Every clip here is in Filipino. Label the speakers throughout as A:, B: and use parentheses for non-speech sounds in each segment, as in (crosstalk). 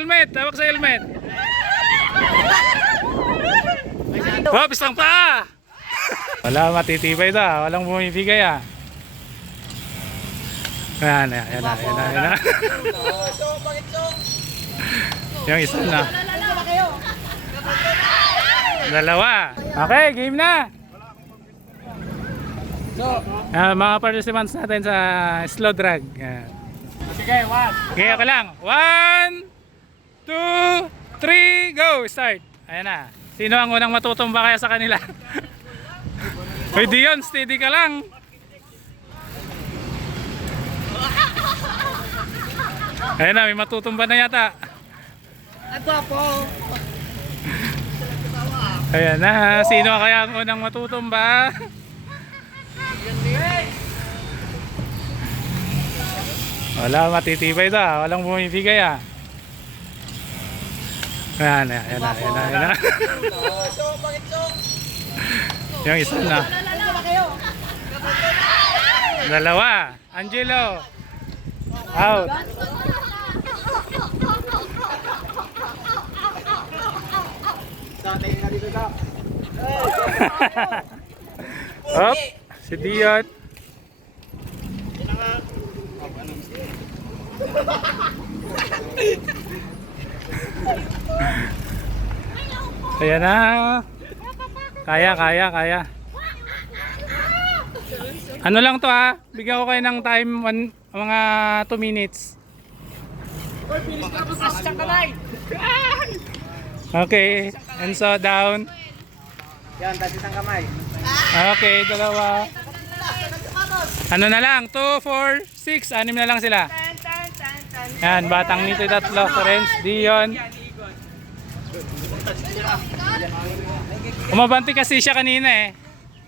A: helmet. Hawak sa helmet. Oh, pistang pa. Wala matitibay da. Walang bumibigay ah. Ayan, ayan, ayan, ayan, ayan, ayan. Yung isa na. Dalawa. Okay, game na. Ah, mga participants natin sa slow drag. Ayan.
B: Sige, one.
A: Okay, ako lang. One, two, three, go! Start. Ayan na. Sino ang unang matutumba kaya sa kanila? (laughs) Hoy Dion, steady ka lang. Ayan na, may matutumba na yata.
B: Ito po.
A: Ayan na, sino kaya ang unang matutumba? Wala, matitibay da. Walang bumibigay ah. Ayan, ayan, ayan, ayan, ayan, ayan. Yung isa na. Dalawa. Angelo. Out. (laughs) Up. Si Dion. (laughs) Ayan na. Kaya, kaya, kaya. Ano lang to ha? Bigyan ko kayo ng time one, mga 2 minutes. Okay. And so down.
B: Yan, dati isang kamay.
A: Okay, dalawa. Ano na lang? 2, 4, 6. Anim na lang sila. Yan, batang nito tatlo. Friends, Dion. Umabanti kasi siya kanina eh.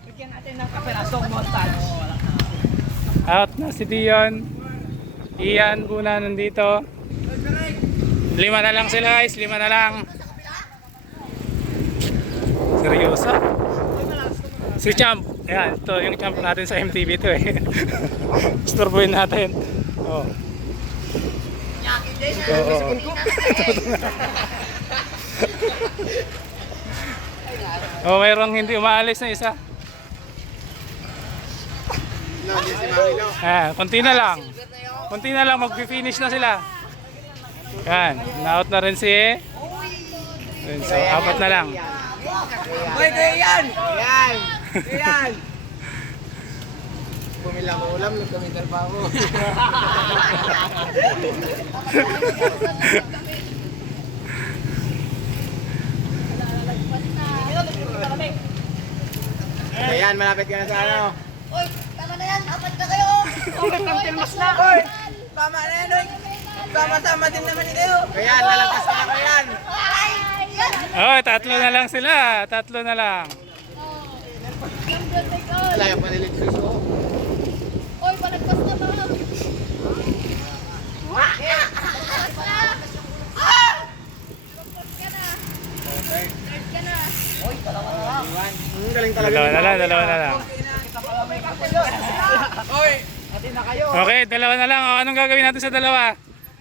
B: Bigyan natin ng kaperasong montage.
A: Out na si Dion. Ian, Buna nandito. Lima na lang sila guys, lima na lang. Seryoso? Si Champ. Ayan, ito yung champ natin sa MTV to eh. (laughs) Storboyin natin. Oh. Oo. oh, (laughs) (laughs) mayroong hindi umaalis na isa. Ah, konti na lang. Konti na lang, mag-finish na sila. Yan, na-out na rin si Yun, So, apat na lang.
B: Hoy, kaya yan! Yan! Yan! Pumila ko ulam, nagkamitar pa ako. (laughs) Ayan, malapit ka na sa ano.
C: Uy, tama na yan. Apat na kayo.
B: Mas na! Hoy! Tama na yan, hoy! Sama-sama din naman ni Deo. Ayan, lalagpas na ako yan.
A: Oh, tatlo na lang sila. Tatlo na lang.
B: Layo pa nilit suso.
C: Uy, palagpas na ba? Third ka na.
B: Hmm, galing talaga.
A: Dalawa na lang, dalawa na lang.
B: Hoy! (laughs) Pati na kayo.
A: Okay, dalawa na lang. O, anong gagawin natin sa dalawa?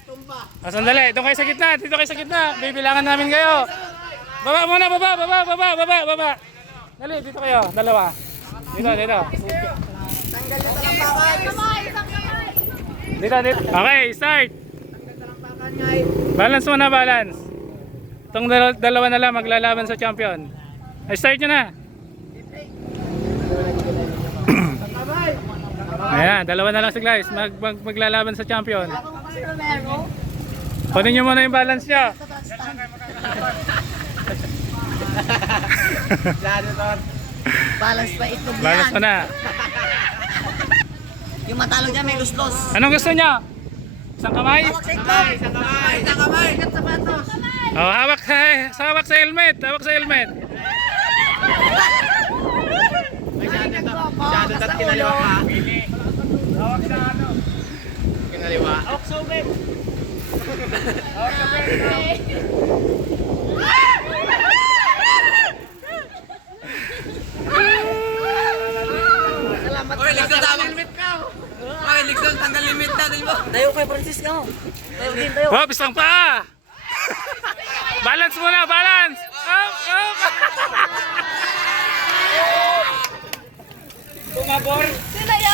B: Tumba.
A: O, sandali. Doon kayo sa gitna. Dito kayo sa gitna. Bibilangan namin kayo. Baba muna, baba, baba, baba, baba, baba. Dali, dito kayo. Dalawa. Dito, dito.
B: Tanggal yung talampakan.
C: Kamay, isang kamay.
A: Dito, dito. Okay, start. Balance muna, balance. Itong dal- dalawa na lang maglalaban sa champion. Ay, start nyo na. Ayan, dalawa na lang si guys. Mag, mag, maglalaban sa champion. Kunin nyo muna yung balance nyo.
D: Balance pa ito
A: Balance mo na.
D: Yung matalo niya may luslos.
A: Anong gusto nyo? Isang kamay?
B: Kamay, isang kamay. Isang kamay. Isang sapatos.
A: Oh, hawak sa, hawak sa helmet. Hawak sa helmet. (laughs)
B: To. Masyado tat kinaliwa ka. Hawak sa ano? Kinaliwa. Hawak sa ubeb. Salamat. Oy, ligsan tama. Limit ka. Oy, ligsan tanggal limit na, di ba?
D: Tayo kay Francisco. Tayo din tayo.
A: Oh, pistang pa! Balance muna, balance! Up, up! (laughs)
C: Yan?